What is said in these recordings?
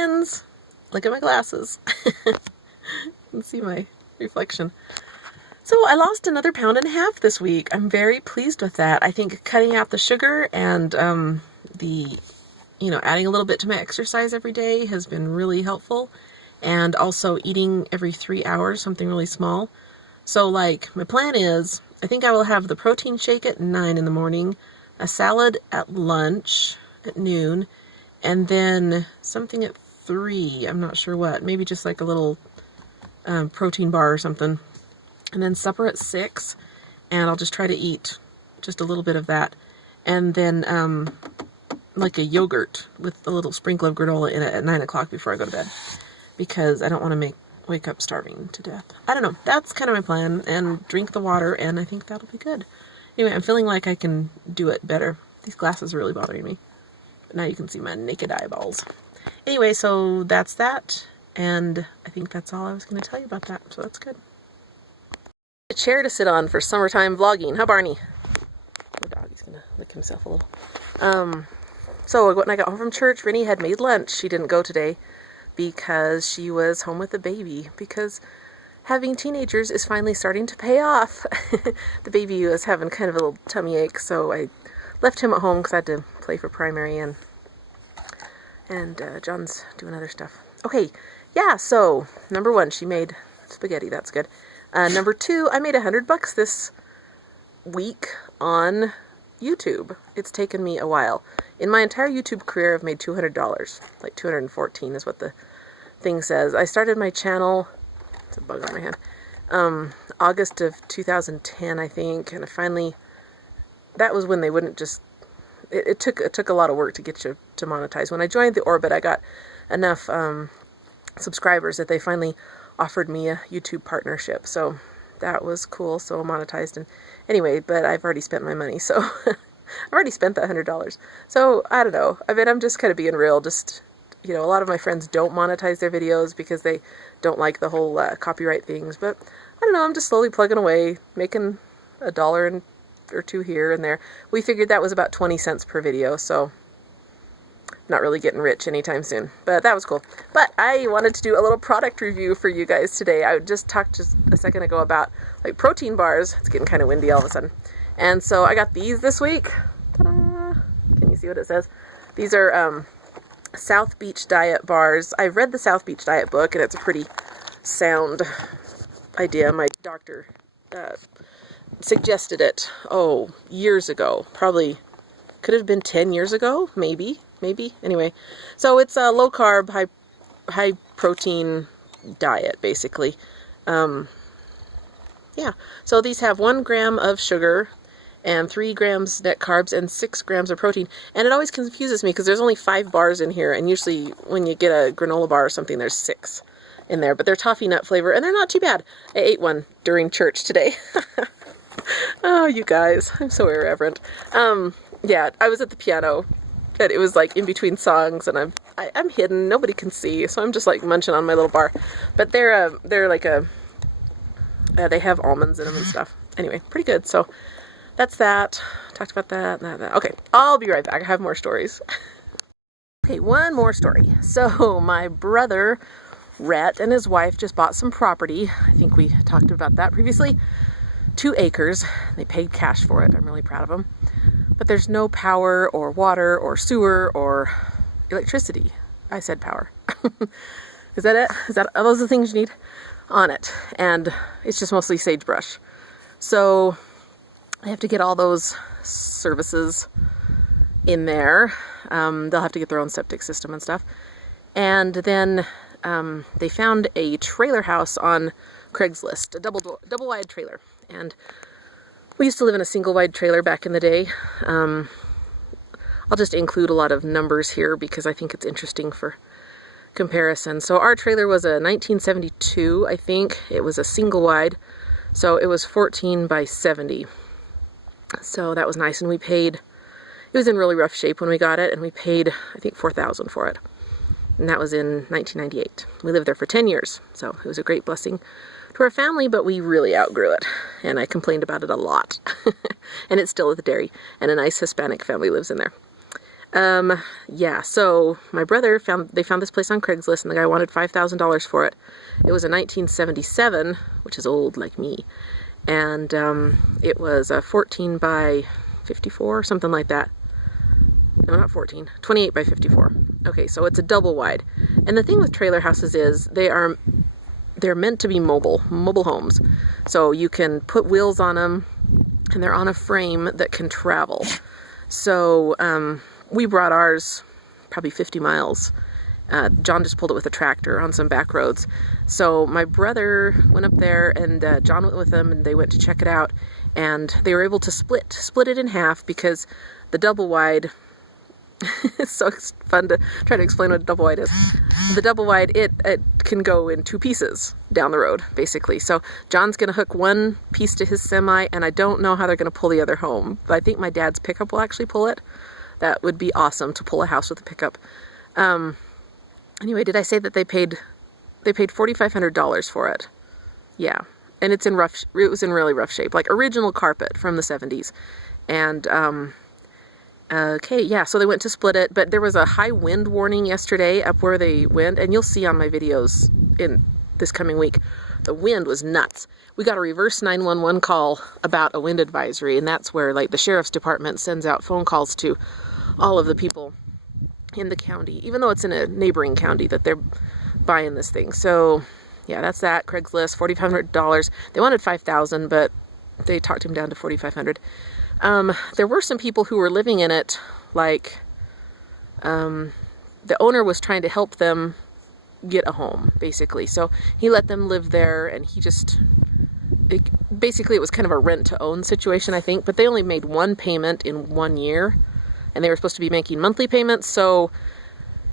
depends. Look at my glasses. You can see my reflection. So I lost another 1.5 pounds this week. I'm very pleased with that. I think cutting out the sugar and adding a little bit to my exercise every day has been really helpful. And also eating every 3 hours, something really small. So like my plan is, I think I will have the protein shake at 9 in the morning, a salad at lunch at noon, and then something at 3. I'm not sure what. Maybe just like a little protein bar or something. And then supper at 6, and I'll just try to eat just a little bit of that. And then like a yogurt with a little sprinkle of granola in it at 9 o'clock before I go to bed, because I don't want to wake up starving to death. I don't know. That's kind of my plan. And drink the water, and I think that'll be good. Anyway, I'm feeling like I can do it better. These glasses are really bothering me. But now you can see my naked eyeballs. Anyway, so that's that. And I think that's all I was going to tell you about that. So that's good. A chair to sit on for summertime vlogging. Huh, Barney? The dog is going to lick himself a little. So when I got home from church, Rennie had made lunch. She didn't go today because she was home with the baby, because having teenagers is finally starting to pay off. The baby was having kind of a little tummy ache, so I left him at home because I had to play for primary, and John's doing other stuff. Okay, yeah, so number 1, she made spaghetti. That's good. Number 2, I made $100 this week on YouTube. It's taken me a while. In my entire YouTube career, I've made $200. Like 214 is what the thing says. I started my channel, it's a bug on my hand, August of 2010, I think, and I finally, that was when they wouldn't just, it took a lot of work to get you to monetize. When I joined the Orbit, I got enough subscribers that they finally offered me a YouTube partnership, so that was cool. So monetized, and anyway, but I've already spent my money, so I've already spent that $100. So I don't know. I mean, I'm just kind of being real. Just, a lot of my friends don't monetize their videos because they don't like the whole copyright things. But I don't know. I'm just slowly plugging away, making $1 or $2 here and there. We figured that was about 20 cents per video, so not really getting rich anytime soon, but that was cool. But I wanted to do a little product review for you guys today. I just talked just a second ago about like protein bars. It's getting kind of windy all of a sudden. And so I got these this week. Ta-da! Can you see what it says? These are South Beach Diet bars. I've read the South Beach Diet book, and it's a pretty sound idea. My doctor suggested it, years ago. Probably could have been 10 years ago, maybe. Anyway, so it's a low carb, high protein diet, basically. Yeah, so these have 1 gram of sugar and 3 grams net carbs and 6 grams of protein. And it always confuses me because there's only 5 bars in here, and usually when you get a granola bar or something, there's 6 in there. But they're toffee nut flavor, and they're not too bad. I ate one during church today. Oh, you guys, I'm so irreverent. Yeah, I was at the piano. And it was like in between songs, and I'm hidden, nobody can see, so I'm just like munching on my little bar. But they're like they have almonds in them and stuff. Anyway, pretty good. So that's that. Talked about that. Okay, I'll be right back. I have more stories. Okay, one more story. So my brother Rhett and his wife just bought some property. I think we talked about that previously. 2 acres. They paid cash for it. I'm really proud of them. But there's no power or water or sewer or electricity. I said power. Is that it? Are those the things you need on it? And it's just mostly sagebrush. So they have to get all those services in there. They'll have to get their own septic system and stuff. And then they found a trailer house on Craigslist, a double wide trailer. And we used to live in a single wide trailer back in the day. I'll just include a lot of numbers here because I think it's interesting for comparison. So our trailer was a 1972, I think. It was a single wide, so it was 14 by 70. So that was nice, and we paid, it was in really rough shape when we got it, and we paid, I think, $4,000 for it. And that was in 1998. We lived there for 10 years, so it was a great blessing to our family, but we really outgrew it, and I complained about it a lot. And it's still at the dairy, and a nice Hispanic family lives in there. Yeah, so my brother found this place on Craigslist, and the guy wanted $5,000 for it. It was a 1977, which is old like me, and it was a 14 by 54, something like that. No, not 14, 28 by 54. Okay, so it's a double wide. And the thing with trailer houses is they're meant to be mobile homes. So you can put wheels on them, and they're on a frame that can travel. So we brought ours probably 50 miles. John just pulled it with a tractor on some back roads. So my brother went up there, and John went with them, and they went to check it out. And they were able to split it in half, because the double wide, it's so fun to try to explain what a double wide is. The double wide, it can go in two pieces down the road, basically. So John's going to hook one piece to his semi, and I don't know how they're going to pull the other home. But I think my dad's pickup will actually pull it. That would be awesome, to pull a house with a pickup. Anyway, did I say that they paid $4,500 for it? Yeah, and it was in really rough shape, like original carpet from the 70s. And okay, yeah, so they went to split it, but there was a high wind warning yesterday up where they went, and you'll see on my videos in this coming week, the wind was nuts. We got a reverse 911 call about a wind advisory, and that's where, like, the sheriff's department sends out phone calls to all of the people in the county, even though it's in a neighboring county, that they're buying this thing. So yeah, that's that. Craigslist, $4,500. They wanted $5,000, but they talked him down to $4,500. There were some people who were living in it, like the owner was trying to help them get a home, basically. So he let them live there, and basically it was kind of a rent-to-own situation, I think, but they only made one payment in 1 year, and they were supposed to be making monthly payments, so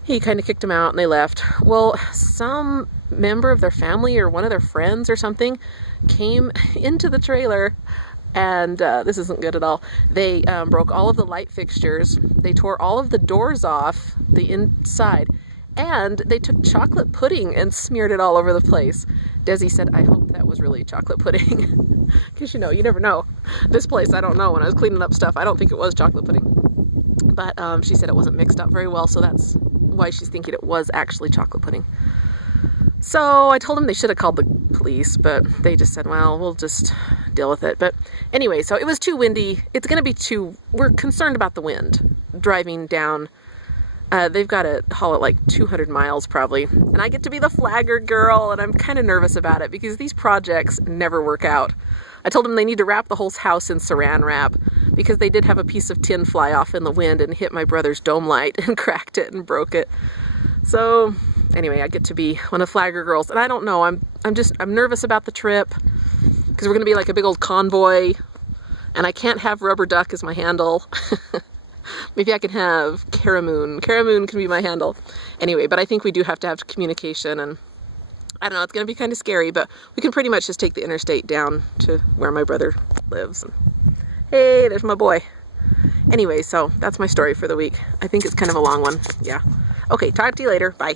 he kind of kicked them out, and they left. Well, some member of their family or one of their friends or something came into the trailer, and this isn't good at all. They broke all of the light fixtures, they tore all of the doors off the inside, and they took chocolate pudding and smeared it all over the place. Desi said, I hope that was really chocolate pudding. Because, you never know. This place, I don't know. When I was cleaning up stuff, I don't think it was chocolate pudding. But she said it wasn't mixed up very well, so that's why she's thinking it was actually chocolate pudding. So I told them they should have called the police, but they just said, well, we'll just deal with it. But anyway, so it was too windy. It's going to be we're concerned about the wind driving down. They've got to haul it like 200 miles probably. And I get to be the flagger girl, and I'm kind of nervous about it because these projects never work out. I told them they need to wrap the whole house in saran wrap, because they did have a piece of tin fly off in the wind and hit my brother's dome light and cracked it and broke it. So anyway, I get to be one of the flagger girls, and I don't know, I'm nervous about the trip because we're going to be like a big old convoy, and I can't have rubber duck as my handle. Maybe I can have Caramoon. Caramoon can be my handle. Anyway, but I think we do have to have communication, and I don't know, it's going to be kind of scary, but we can pretty much just take the interstate down to where my brother lives. Hey, there's my boy. Anyway, so that's my story for the week. I think it's kind of a long one. Yeah. Okay, talk to you later. Bye.